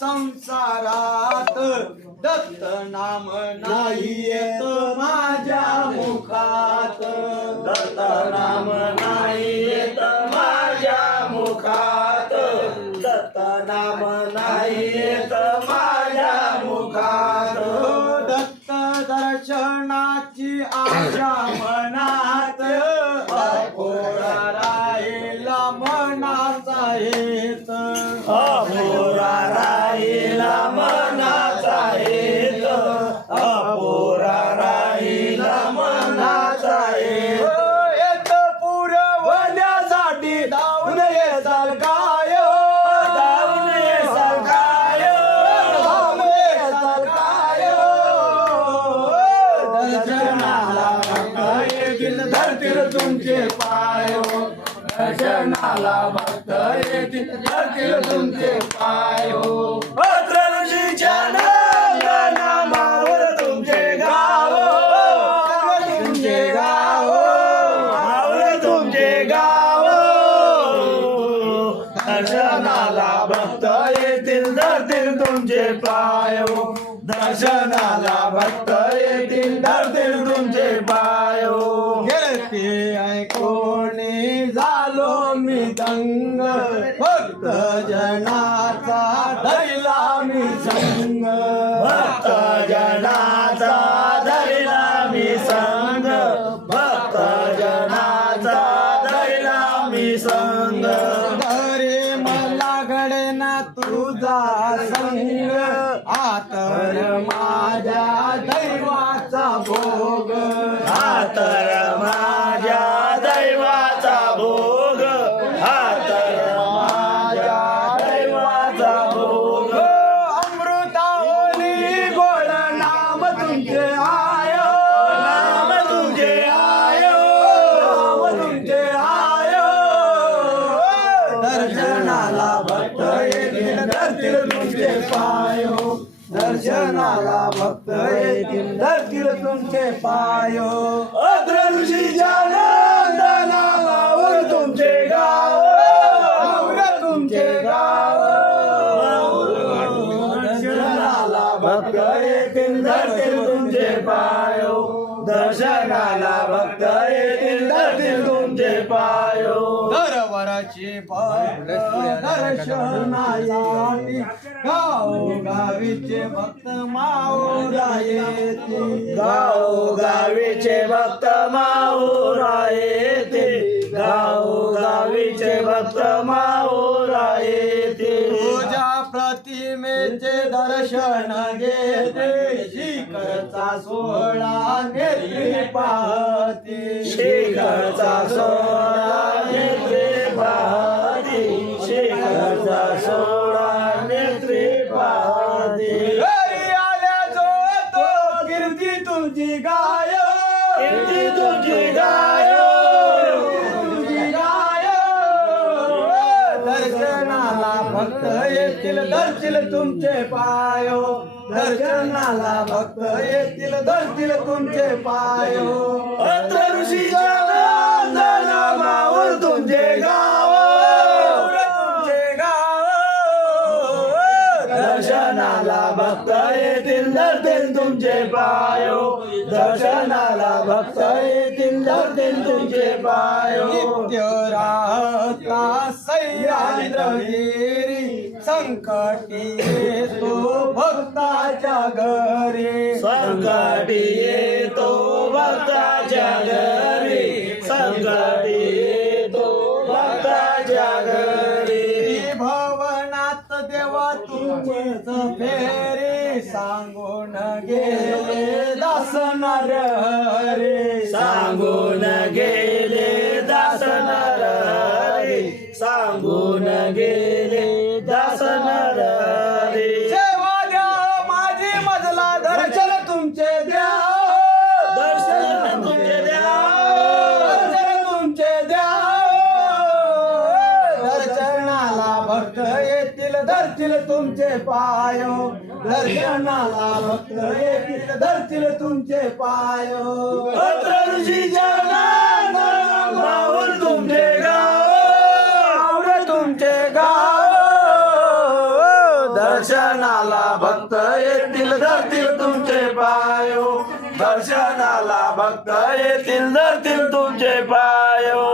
संसारात दत्त नाम नाही येत माझ्या मुखात दत्त नाम नाही येत. मुखात दत्त नाम नाही धरतील तुमचे पाय दर्शनाला भक्त येतील. धरतील तुमचे पाय भद्रऋषीच्या नामावर तुमचे गाव तुमचे गाव तुमचे गाव दर्शनाला भक्त येतील. धरतील तुमचे पाय दर्शनाला भक्त येतील. धरतील तुमचे पाय ते कोणी झालो मी दंग. भक्त जनाचा दैला मी संग. भक्त जना तुझा संग. आतर माझ्या दैवाचा भोग. आतर माझ्या तुमचे पायो. दर्शनाला भक्त येतील. धरतील तुमचे पायो. अद्र ऋषीच्या नामावर तुमचे गाव. माऊर तुमचे गाव. दर्शनाला भक्त येतील. धरतील तुमचे पायो. दर्शनाला भक्त येतील. धरतील तुमचे पायो. दरवराची दर्शनासाठी गाव गावीचे भक्त माऊरा येते गाव गावीचे भक्त माऊरा येते गाव गावीचे भक्त माऊरा येते तुझ्या प्रतिमेचे दर्शन घेते. शिखरचा सोहळा पाहते. शिखरचा सोहळा कीर्ती तुमची गाय तुमची गाय दर्शनाला भक्त येतील धरतील तुमचे पायो. दर्शनाला भक्त येतील धरतील तुमचे पायो. येतील धरतील तुमचे पायो. दर्शनाला भक्त येतील धरतील तुमचे पायो. नित्य राहता सह्याद्रगिरी संकटी येतो भक्ताच्या घरी. संकटी गेले दासनार रे सांगून गेले दासनार रे सांगून गेले दासन धरतील तुमचे पाय. दर्शनाला भक्त येतील. धरतील तुमचे पाय. ऋषीच्या नावावर तुमचे गाव. तुमचे गाव. दर्शनाला भक्त येतील. धरतील तुमचे पाय. दर्शनाला भक्त येतील. धरतील तुमचे पाय.